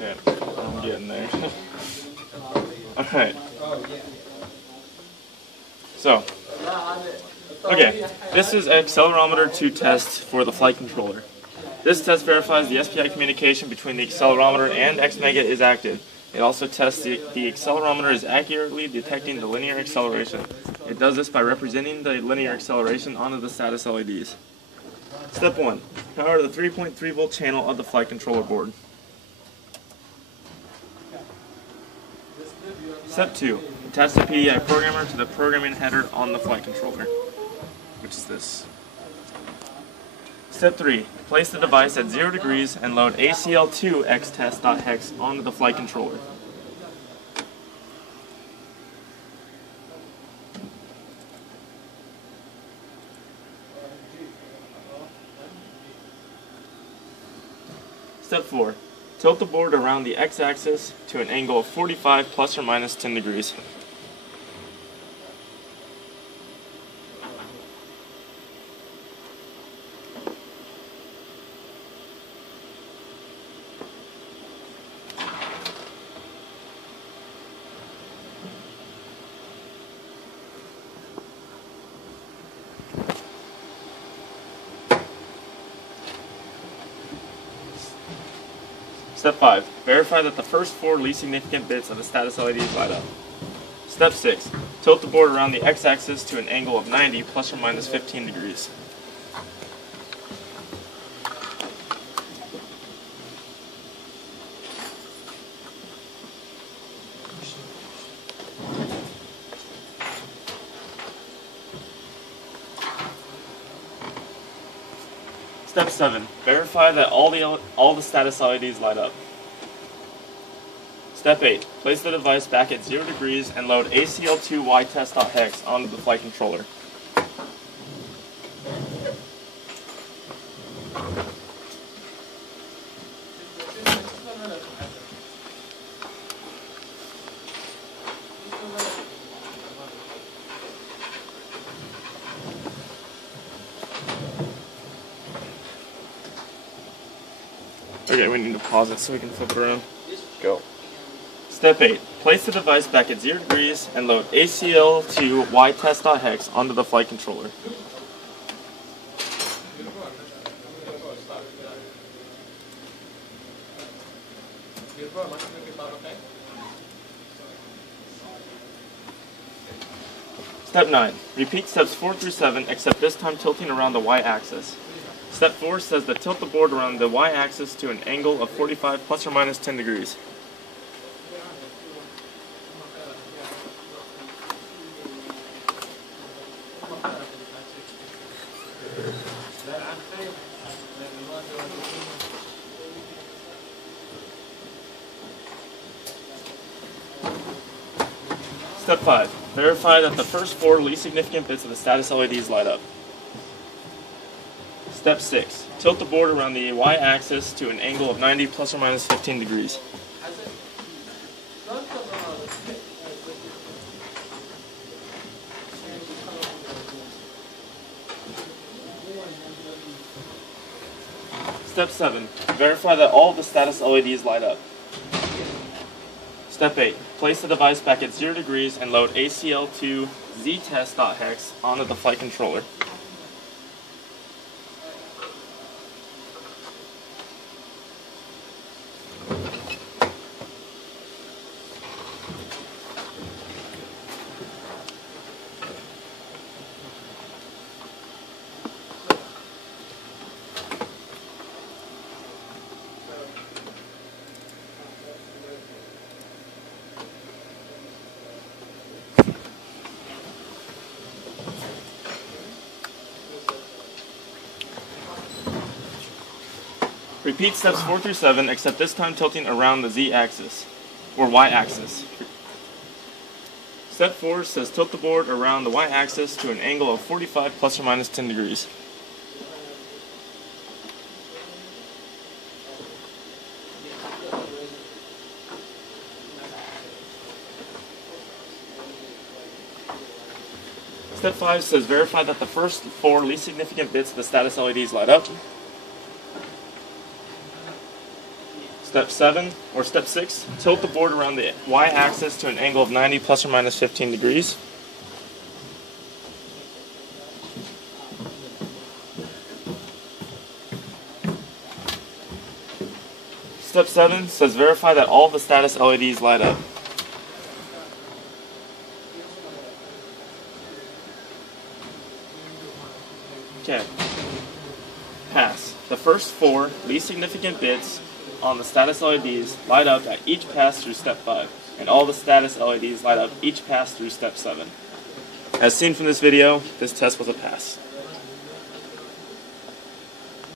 Okay, I'm getting there. Alright. So, okay, this is Accelerometer 2 test for the flight controller. This test verifies the SPI communication between the accelerometer and X-Mega is active. It also tests the accelerometer is accurately detecting the linear acceleration. It does this by representing the linear acceleration onto the status LEDs. Step 1. Power the 3.3 volt channel of the flight controller board. Step 2. Attach the PDI programmer to the programming header on the flight controller, which is this. Step 3. Place the device at 0 degrees and load ACL2 xtest.hex onto the flight controller. Step 4. Tilt the board around the x-axis to an angle of 45 plus or minus 10 degrees. Step 5. Verify that the first 4 least significant bits of the status LEDs light up. Step 6. Tilt the board around the x-axis to an angle of 90 plus or minus 15 degrees. Step 7. Verify that all the status LEDs light up. Step 8. Place the device back at 0 degrees and load ACL2ytest.hex onto the flight controller. Okay, we need to pause it so we can flip it around. Go. Step 8. Place the device back at 0 degrees and load ACL2ytest.hex onto the flight controller. Step 9. Repeat steps 4 through 7, except this time tilting around the y-axis. Step 4 says to tilt the board around the y-axis to an angle of 45 plus or minus 10 degrees. Step 5. Verify that the first 4 least significant bits of the status LEDs light up. Step 6. Tilt the board around the y-axis to an angle of 90 plus or minus 15 degrees. Step 7. Verify that all of the status LEDs light up. Step 8. Place the device back at 0 degrees and load ACL2ztest.hex onto the flight controller. Repeat steps 4 through 7, except this time tilting around the z-axis, or y-axis. Step 4 says tilt the board around the y-axis to an angle of 45 plus or minus 10 degrees. Step 5 says verify that the first 4 least significant bits of the status LEDs light up. Step 7, or Step 6, tilt the board around the y-axis to an angle of 90 plus or minus 15 degrees. Step 7 says verify that all the status LEDs light up. Okay. Pass. The first 4 least significant bits on the status LEDs light up at each pass through Step 5, and all the status LEDs light up each pass through Step 7. As seen from this video, this test was a pass.